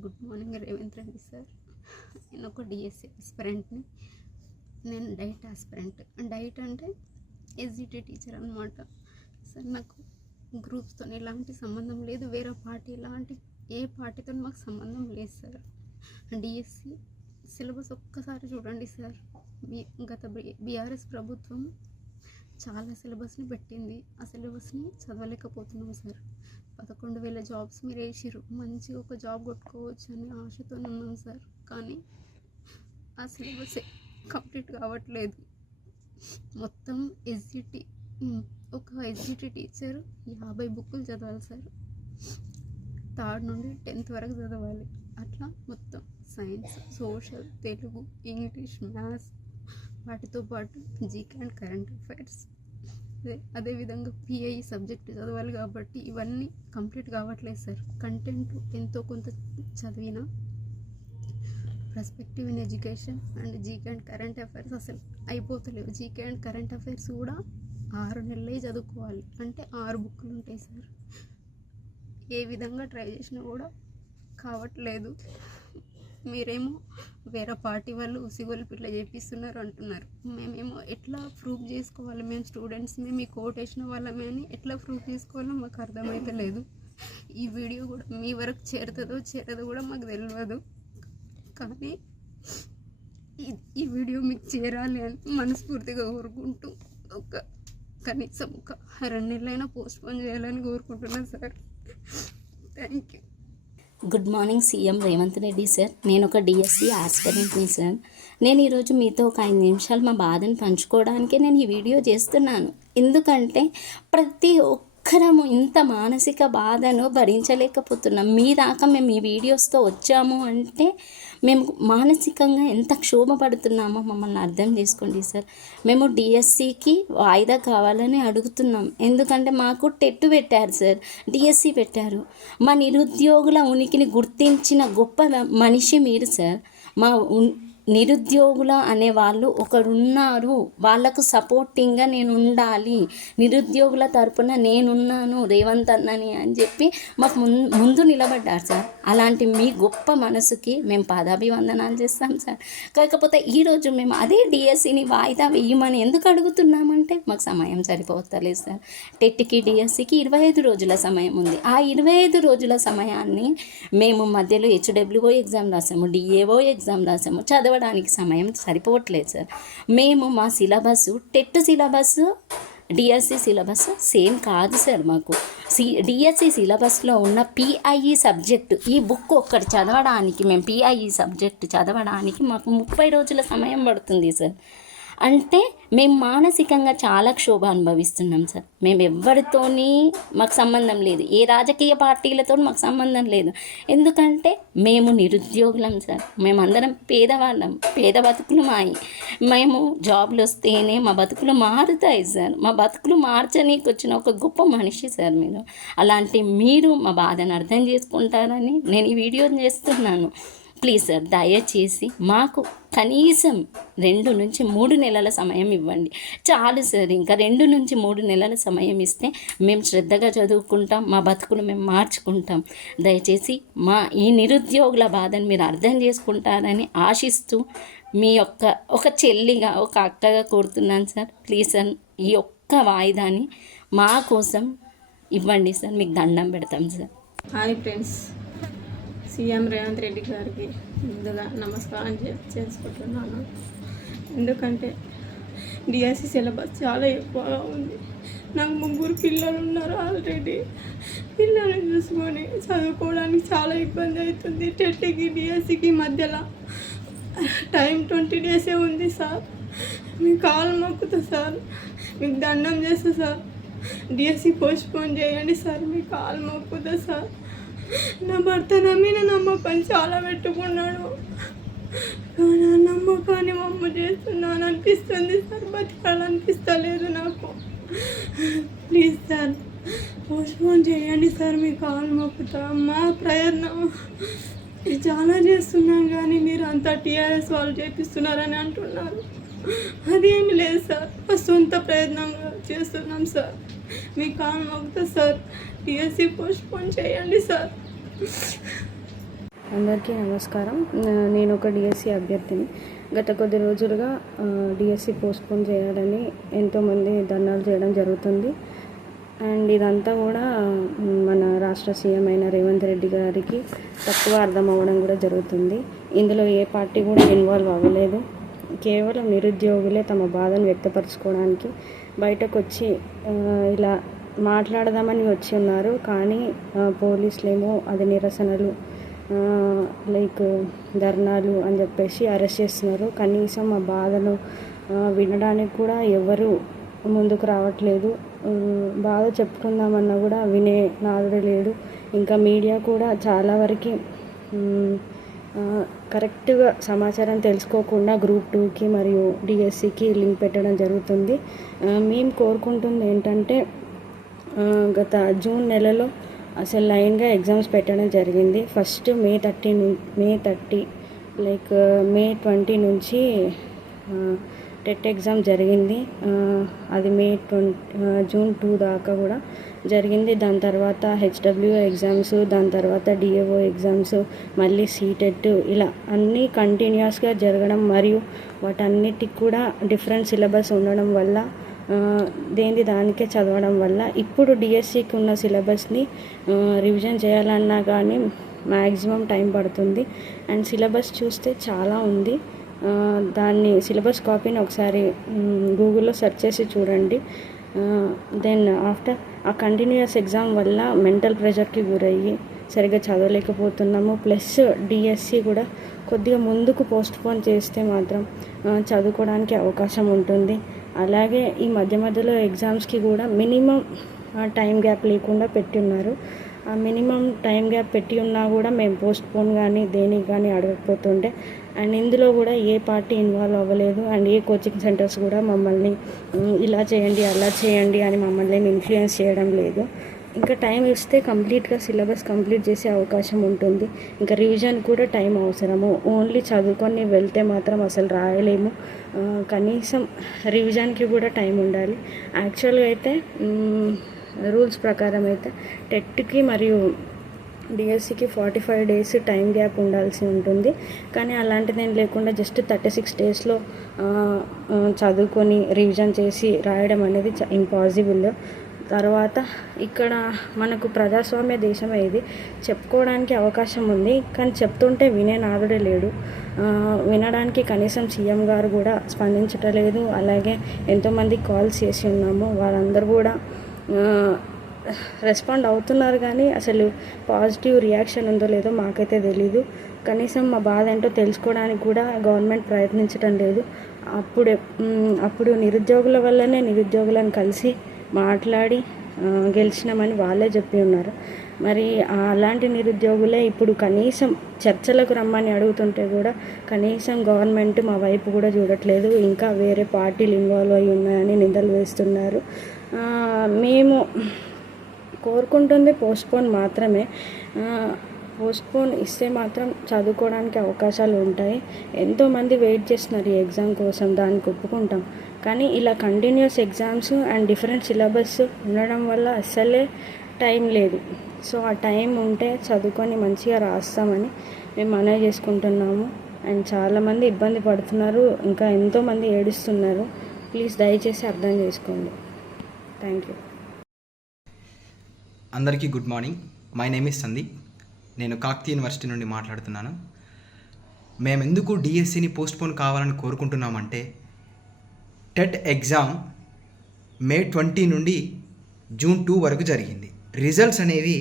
Good morning Revanth Reddy sir. నేను ఒక DSC ఆస్పిరెంట్ని. నేను డైట్ ఆస్పిరెంట్. డైట్ అంటే ఎస్జిటి టీచర్ అనమాట సార్. నాకు గ్రూప్స్తో ఎలాంటి సంబంధం లేదు, వేరే పార్టీ ఎలాంటి ఏ పార్టీతో మాకు సంబంధం లేదు సార్. డిఎస్సి సిలబస్ ఒక్కసారి చూడండి సార్. గత బీఆర్ఎస్ ప్రభుత్వం చాలా సిలబస్ని పెట్టింది. ఆ సిలబస్ని చదవలేకపోతున్నాం సార్. 11,000 జాబ్స్ మీరు వేసిర్రు, మంచిగా ఒక జాబ్ కొట్టుకోవచ్చు అని ఆశతో ఉన్నాం సార్. కానీ ఆ సిలబస్ కంప్లీట్ కావట్లేదు. మొత్తం ఎస్జిటి, ఒక ఎస్జిటి టీచర్ 50 బుక్కులు చదవాలి సార్. 3rd నుండి 10th వరకు చదవాలి. అట్లా మొత్తం science, social, Telugu, English, maths, వాటితో పాటు జీకే అండ్ కరెంట్ అఫైర్స్, అదేవిధంగా పిఐ సబ్జెక్ట్ చదవాలి. కాబట్టి ఇవన్నీ కంప్లీట్ కావట్లేదు సార్. కంటెంట్ ఎంతో కొంత చదివినా perspective in education and GK and current affairs అసలు అయిపోతలేవు. జీకే అండ్ కరెంట్ అఫైర్స్ కూడా 6 నెలలే చదువుకోవాలి. అంటే 6 బుక్కులు ఉంటాయి సార్. ఏ విధంగా ట్రై చేసినా కూడా కావట్లేదు. మీరేమో వేరే పార్టీ వాళ్ళు ఉసిగోలు పిట్ల చేపిస్తున్నారు అంటున్నారు. మేమేమో ఎట్లా ప్రూఫ్ చేసుకోవాలి? మేము స్టూడెంట్స్, మేము ఈ కోట్ వేసిన వాళ్ళమే అని ఎట్లా ప్రూఫ్ చేసుకోవాలో మాకు అర్థమైతే లేదు. ఈ వీడియో కూడా మీ వరకు చేరదో కూడా మాకు తెలియదు. కానీ ఈ వీడియో మీకు చేరాలి అని మనస్ఫూర్తిగా కోరుకుంటూ కనీసం ఒక 2 నెలలైనా పోస్ట్పోన్ చేయాలని కోరుకుంటున్నాను sir. Thank you. Good morning CM Revanth Reddy sir. నేను ఒక డిఎస్సి ఆస్పిరెంట్ని సార్. నేను ఈరోజు మీతో ఒక 5 నిమిషాలు మా బాధను పంచుకోవడానికే నేను ఈ వీడియో చేస్తున్నాను. ఎందుకంటే ప్రతి ఒక్కరము ఇంత మానసిక బాధను భరించలేకపోతున్నాం. మీ దాకా మేము ఈ వీడియోస్తో వచ్చాము అంటే మేము మానసికంగా ఎంత క్షోభపడుతున్నామో మమ్మల్ని అర్థం చేసుకోండి సార్. మేము డిఎస్సికి వాయిదా కావాలని అడుగుతున్నాం. ఎందుకంటే మాకు టెట్ పెట్టారు సార్, డిఎస్సి పెట్టారు. మా నిరుద్యోగుల ఉనికిని గుర్తించిన గొప్ప మనిషి మీరు సార్. మా నిరుద్యోగుల అనేవాళ్ళు ఒకరున్నారు. వాళ్లకు సపోర్టింగ్గా నేను ఉండాలి, నిరుద్యోగుల తరపున నేనున్నాను రేవంత్ అన్నని అని చెప్పి మాకు ముందు నిలబడ్డారు సార్. అలాంటి మీ గొప్ప మనసుకి మేము పాదాభివందనాలు చేస్తాం సార్. కాకపోతే ఈరోజు మేము అదే డిఎస్సిని వాయిదా వేయమని ఎందుకు అడుగుతున్నామంటే మాకు సమయం సరిపోతలేదు సార్. టెట్కి డిఎస్సికి 25 రోజుల సమయం ఉంది. ఆ 25 రోజుల సమయాన్ని మేము మధ్యలో హెచ్డబ్ల్యూఓ ఎగ్జామ్ రాసాము, డిఏఓ ఎగ్జామ్ రాసాము, చదవడానికి సమయం సరిపోవట్లేదు సార్. మేము మా syllabus, TET syllabus, DSC syllabus same కాదు సార్. మాకు డిఎస్సి సిలబస్లో ఉన్న పిఐఈ సబ్జెక్టు, ఈ బుక్ ఒక్కటి చదవడానికి, మేము పిఐఈ సబ్జెక్టు చదవడానికి మాకు 30 రోజుల సమయం పడుతుంది సార్. అంటే మేము మానసికంగా చాలా క్షోభ అనుభవిస్తున్నాం సార్. మేము ఎవరితోని మాకు సంబంధం లేదు, ఏ రాజకీయ పార్టీలతో మాకు సంబంధం లేదు. ఎందుకంటే మేము నిరుద్యోగులం సార్. మేమందరం పేదవాళ్ళం, పేద బతుకులు మాయి. మేము జాబ్లు వస్తేనే మా బతుకులు మారుతాయి సార్. మా బతుకులు మార్చనీకి వచ్చిన ఒక గొప్ప మనిషి సార్ మీరు. అలాంటి మీరు మా బాధను అర్థం చేసుకుంటారని నేను ఈ వీడియో చేస్తున్నాను. ప్లీజ్ సార్, దయచేసి మాకు కనీసం 2 నుంచి 3 నెలల సమయం ఇవ్వండి చాలు సార్. ఇంకా 2 నుంచి 3 నెలల సమయం ఇస్తే మేము శ్రద్ధగా చదువుకుంటాం, మా బతుకులు మేము మార్చుకుంటాం. దయచేసి మా ఈ నిరుద్యోగుల బాధను మీరు అర్థం చేసుకుంటారని ఆశిస్తూ మీ ఒక చెల్లిగా, ఒక అక్కగా కోరుతున్నాను సార్. ప్లీజ్ సార్, ఈ ఒక్క వాయిదాని మా కోసం ఇవ్వండి సార్. మీకు దండం పెడతాం sir. Hi friends, CM Revanth Reddy గారికి ముందుగా నమస్కారం చేసుకుంటున్నాను. ఎందుకంటే డిఎస్సి సిలబస్ చాలా ఎక్కువగా ఉంది. నాకు 3 పిల్లలు ఉన్నారు ఆల్రెడీ. పిల్లల్ని చూసుకొని చదువుకోవడానికి చాలా ఇబ్బంది అవుతుంది. టెట్కి డిఎస్సికి మధ్యలో టైం 20 డేసే ఉంది సార్. మీ కాలు మొక్కుతా సార్, మీకు దండం చేస్తా సార్. డిఎస్సి పోస్ట్పోన్ చేయండి సార్, మీ కాలు మొక్కుతా సార్. నా భర్త నా మీద నమ్మకం చాలా పెట్టుకున్నాడు, కానీ ఆ నమ్మకాన్ని మమ్మ చేస్తున్నాను అనిపిస్తుంది సార్. బతకాలనిపిస్తలేదు నాకు. ప్లీజ్ సార్, పోస్ట్పోన్ చేయండి సార్, మీ కాలు మొక్కుతా. మా ప్రయత్నం చాలా చేస్తున్నాం, కానీ మీరు అంతా టీఆర్ఎస్ వాళ్ళు చేపిస్తున్నారని అంటున్నారు. అదేమి లేదు సార్, మా సొంత ప్రయత్నంగా చేస్తున్నాం సార్. మీ కాలు మొక్కుతా సార్. డిఎస్సి పోస్ట్పోన్ చేయండి సార్. అందరికీ నమస్కారం. నేను ఒక డిఎస్సి అభ్యర్థిని. గత కొద్ది రోజులుగా డిఎస్సి పోస్ట్పోన్ చేయాలని ఎంతోమంది ధర్నాలు చేయడం జరుగుతుంది. అండ్ ఇదంతా కూడా మన రాష్ట్ర సీఎం అయిన రేవంత్ రెడ్డి గారికి తక్కువ అర్థం అవ్వడం కూడా జరుగుతుంది. ఇందులో ఏ పార్టీ కూడా ఇన్వాల్వ్ అవ్వలేదు. కేవలం నిరుద్యోగులే తమ బాధను వ్యక్తపరచుకోవడానికి బయటకు వచ్చి ఇలా మాట్లాడదామని వచ్చి ఉన్నారు. కానీ పోలీసులేమో అది నిరసనలు లైక్ ధర్నాలు అని చెప్పేసి అరెస్ట్ చేస్తున్నారు. కనీసం ఆ బాధను వినడానికి కూడా ఎవరు ముందుకు రావట్లేదు. బాధ చెప్పుకుందామన్నా కూడా వినే నాదుడే లేడు. ఇంకా మీడియా కూడా చాలా వరకు కరెక్ట్గా సమాచారం తెలుసుకోకుండా గ్రూప్ 2కి మరియు డిఎస్సికి లింక్ పెట్టడం జరుగుతుంది. మేము కోరుకుంటుంది ఏంటంటే గత జూన్ నెలలో అసలు లైన్గా ఎగ్జామ్స్ పెట్టడం జరిగింది. ఫస్ట్ మే 30 లైక్ మే 20 నుంచి టెట్ ఎగ్జామ్ జరిగింది. అది జూన్ 2 దాకా కూడా జరిగింది. దాని తర్వాత హెచ్డబ్ల్యూఓ ఎగ్జామ్స్, దాని తర్వాత డిఏఓ ఎగ్జామ్స్, మళ్ళీ సీటెట్, ఇలా అన్నీ కంటిన్యూస్గా జరగడం మరియు వాటన్నిటికి కూడా డిఫరెంట్ సిలబస్ ఉండడం వల్ల దేనిది దానికే చదవడం వల్ల ఇప్పుడు డిఎస్సికి ఉన్న సిలబస్ని రివిజన్ చేయాలన్నా కానీ మ్యాక్సిమం టైం పడుతుంది. అండ్ సిలబస్ చూస్తే చాలా ఉంది. దాన్ని సిలబస్ కాపీని ఒకసారి గూగుల్లో సెర్చ్ చేసి చూడండి. దెన్ ఆఫ్టర్ ఆ కంటిన్యూస్ ఎగ్జామ్ వల్ల మెంటల్ ప్రెషర్కి గురయ్యి సరిగ్గా చదవలేకపోతున్నాము. ప్లస్ డిఎస్సి కూడా కొద్దిగా ముందుకు పోస్ట్పోన్ చేస్తే మాత్రం చదువుకోవడానికి అవకాశం ఉంటుంది. అలాగే ఈ మధ్యలో ఎగ్జామ్స్కి కూడా మినిమం టైం గ్యాప్ లేకుండా పెట్టి ఉన్నారు. ఆ మినిమం టైం గ్యాప్ పెట్టి ఉన్నా కూడా మేము పోస్ట్పోన్ కానీ దేనికి కానీ అడగకపోతుండే. అండ్ ఇందులో కూడా ఏ పార్టీ ఇన్వాల్వ్ అవ్వలేదు. అండ్ ఏ కోచింగ్ సెంటర్స్ కూడా మమ్మల్ని ఇలా చేయండి అలా చేయండి అని మమ్మల్ని ఇన్ఫ్లుయెన్స్ చేయడం లేదు. ఇంకా టైం ఇస్తే కంప్లీట్గా సిలబస్ కంప్లీట్ చేసే అవకాశం ఉంటుంది. ఇంకా రివిజన్ కూడా టైం అవసరము. ఓన్లీ చదువుకొని వెళ్తే మాత్రం అసలు రాయలేము. కనీసం రివిజన్కి కూడా టైం ఉండాలి. యాక్చువల్గా అయితే రూల్స్ ప్రకారం అయితే టెట్కి మరియు డిఎస్సికి 45 days టైం గ్యాప్ ఉండాల్సి ఉంటుంది. కానీ అలాంటిదేం లేకుండా జస్ట్ 36 daysలో చదువుకొని రివిజన్ చేసి రాయడం అనేది ఇంపాసిబుల్. తర్వాత ఇక్కడ మనకు ప్రజాస్వామ్య దేశమే ఇది. చెప్పుకోవడానికి అవకాశం ఉంది, కానీ చెప్తుంటే వినే నాదుడే లేడు. వినడానికి కనీసం సీఎం గారు కూడా స్పందించటలేదు. అలాగే ఎంతోమంది కాల్స్ చేసి ఉన్నాము, వాళ్ళందరూ కూడా రెస్పాండ్ అవుతున్నారు. కానీ అసలు పాజిటివ్ రియాక్షన్ ఉందో లేదో మాకైతే తెలీదు. కనీసం మా బాధ ఏంటో తెలుసుకోవడానికి కూడా గవర్నమెంట్ ప్రయత్నించడం లేదు. అప్పుడు నిరుద్యోగుల వల్లనే నిరుద్యోగులను కలిసి మాట్లాడి గెలిచినామని వాళ్ళే చెప్పి ఉన్నారు. మరి అలాంటి నిరుద్యోగులే ఇప్పుడు కనీసం చర్చలకు రమ్మని అడుగుతుంటే కూడా కనీసం గవర్నమెంట్ మా వైపు కూడా చూడట్లేదు. ఇంకా వేరే పార్టీలు ఇన్వాల్వ్ అయి ఉన్నాయని నిందలు వేస్తున్నారు. మేము కోరుకుంటుంది పోస్ట్పోన్ మాత్రమే. పోస్ట్పోన్ ఇస్తే మాత్రం చదువుకోవడానికి అవకాశాలు ఉంటాయి. ఎంతోమంది వెయిట్ చేస్తున్నారు ఈ ఎగ్జామ్ కోసం, దానికి ఒప్పుకుంటాం. కానీ ఇలా continuous exams and different syllabus ఉండడం వల్ల అస్సలే టైం లేదు. సో ఆ టైం ఉంటే చదువుకొని మంచిగా రాస్తామని మేము మనవి చేసుకుంటున్నాము. అండ్ చాలామంది ఇబ్బంది పడుతున్నారు, ఇంకా ఎంతోమంది ఏడుస్తున్నారు. ప్లీజ్ దయచేసి అర్థం చేసుకోండి. Thank you. అందరికీ good morning. My name is Sandeep. నేను కాకతీయ యూనివర్సిటీ నుండి మాట్లాడుతున్నాను. మేము ఎందుకు డిఎస్సిని పోస్ట్పోన్ కావాలని కోరుకుంటున్నామంటే టెట్ ఎగ్జామ్ మే 20 నుండి జూన్ 2 వరకు జరిగింది. రిజల్ట్స్ అనేవి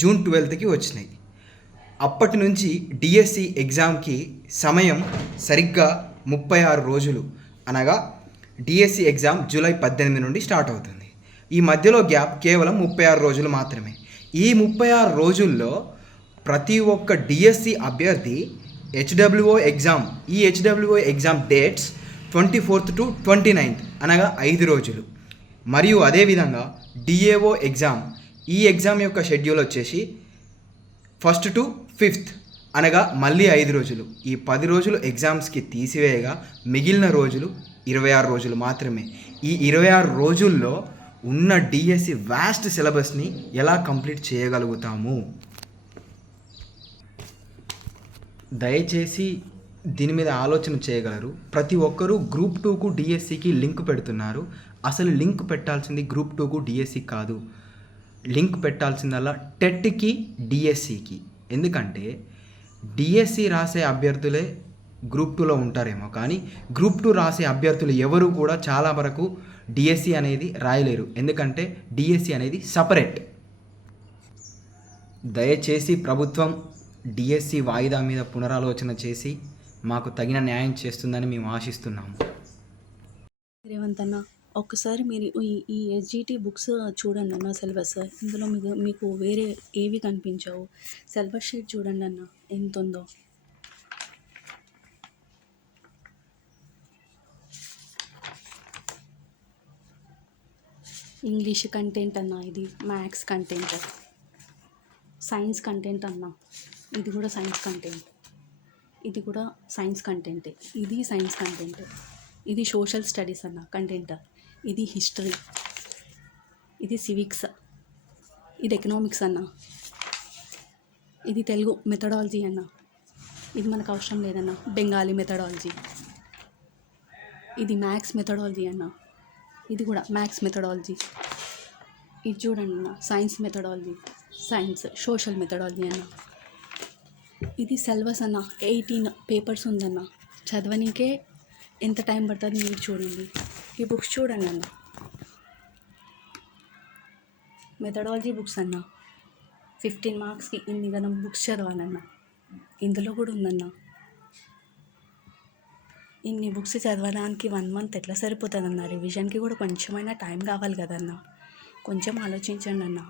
జూన్ 12కి వచ్చినాయి. అప్పటి నుంచి డిఎస్సి ఎగ్జామ్కి సమయం సరిగ్గా 36 రోజులు, అనగా డిఎస్సి ఎగ్జామ్ జూలై 18 నుండి స్టార్ట్ అవుతుంది. ఈ మధ్యలో గ్యాప్ కేవలం 36 రోజులు మాత్రమే. ఈ 36 రోజుల్లో ప్రతి ఒక్క డిఎస్సి అభ్యర్థి హెచ్డబ్ల్యూఓ exam dates 24th to 29th అనగా 5 రోజులు. మరియు అదేవిధంగా డిఏఓ ఎగ్జామ్, ఈ ఎగ్జామ్ యొక్క షెడ్యూల్ వచ్చేసి 1st to 5th అనగా మళ్ళీ 5 రోజులు. ఈ 10 రోజులు ఎగ్జామ్స్కి తీసివేయగా మిగిలిన రోజులు 26 రోజులు మాత్రమే. ఈ 26 రోజుల్లో ఉన్న డిఎస్సి వాస్ట్ సిలబస్ని ఎలా కంప్లీట్ చేయగలుగుతాము? దయచేసి దీని మీద ఆలోచన చేయగలరు. ప్రతి ఒక్కరూ గ్రూప్ 2కు డిఎస్సికి లింక్ పెడుతున్నారు. అసలు లింక్ పెట్టాల్సింది గ్రూప్ 2కు డిఎస్సికి కాదు. లింక్ పెట్టాల్సిందల్లా టెట్కి డిఎస్సికి. ఎందుకంటే డిఎస్సి రాసే అభ్యర్థులే గ్రూప్ 2లో ఉంటారేమో, కానీ గ్రూప్ 2 రాసే అభ్యర్థులు ఎవరు కూడా చాలా వరకు డిఎస్సి అనేది రాయలేరు. ఎందుకంటే డిఎస్సి అనేది సపరేట్. దయచేసి ప్రభుత్వం డిఎస్సి వాయిదా మీద పునరాలోచన చేసి మాకు తగిన న్యాయం చేస్తుందని మేము ఆశిస్తున్నాము. రేవంత్ అన్న, ఒక్కసారి మీరు ఈ ఎస్జిటి బుక్స్ చూడండి అన్న, సిలబస్ ఇందులో మీకు వేరే ఏవి కనిపించవు. సిలబస్ షీట్ చూడండి అన్న ఎంత ఉందో. ఇంగ్లీష్ కంటెంట్ అన్న, ఇది మ్యాథ్స్ కంటెంట్, సైన్స్ కంటెంట్ అన్న, ఇది కూడా సైన్స్ కంటెంట్, ఇది కూడా సైన్స్ కంటెంటే, ఇది సైన్స్ కంటెంట్, ఇది సోషల్ స్టడీస్ అన్న కంటెంట్, ఇది హిస్టరీ, ఇది సివిక్స్, ఇది ఎకనామిక్స్ అన్న, ఇది తెలుగు మెథడాలజీ అన్న, ఇది మనకు అవసరం లేదన్న, బెంగాలీ మెథడాలజీ, ఇది మ్యాథ్స్ మెథడాలజీ అన్న, ఇది కూడా మ్యాథ్స్ మెథడాలజీ, ఇది చూడండి అన్న science methodology, science social methodology అన్న. ఇది సిలబస్ అన్న, 18 పేపర్స్ ఉందన్న. చదవనికే ఎంత టైం పడుతుంది మీరు చూడండి. ఈ బుక్స్ చూడండి అన్న, మెథడాలజీ బుక్స్ అన్న, 15 మార్క్స్కి ఇన్ని గనం బుక్స్ చదవాలన్న. ఇందులో కూడా ఉందన్న. ఇన్ని బుక్స్ చదవడానికి 1 మంత్ ఎట్లా సరిపోతుందన్న? రివిజన్కి కూడా కొంచెమైనా టైం కావాలి కదన్న. కొంచెం ఆలోచించండి అన్న.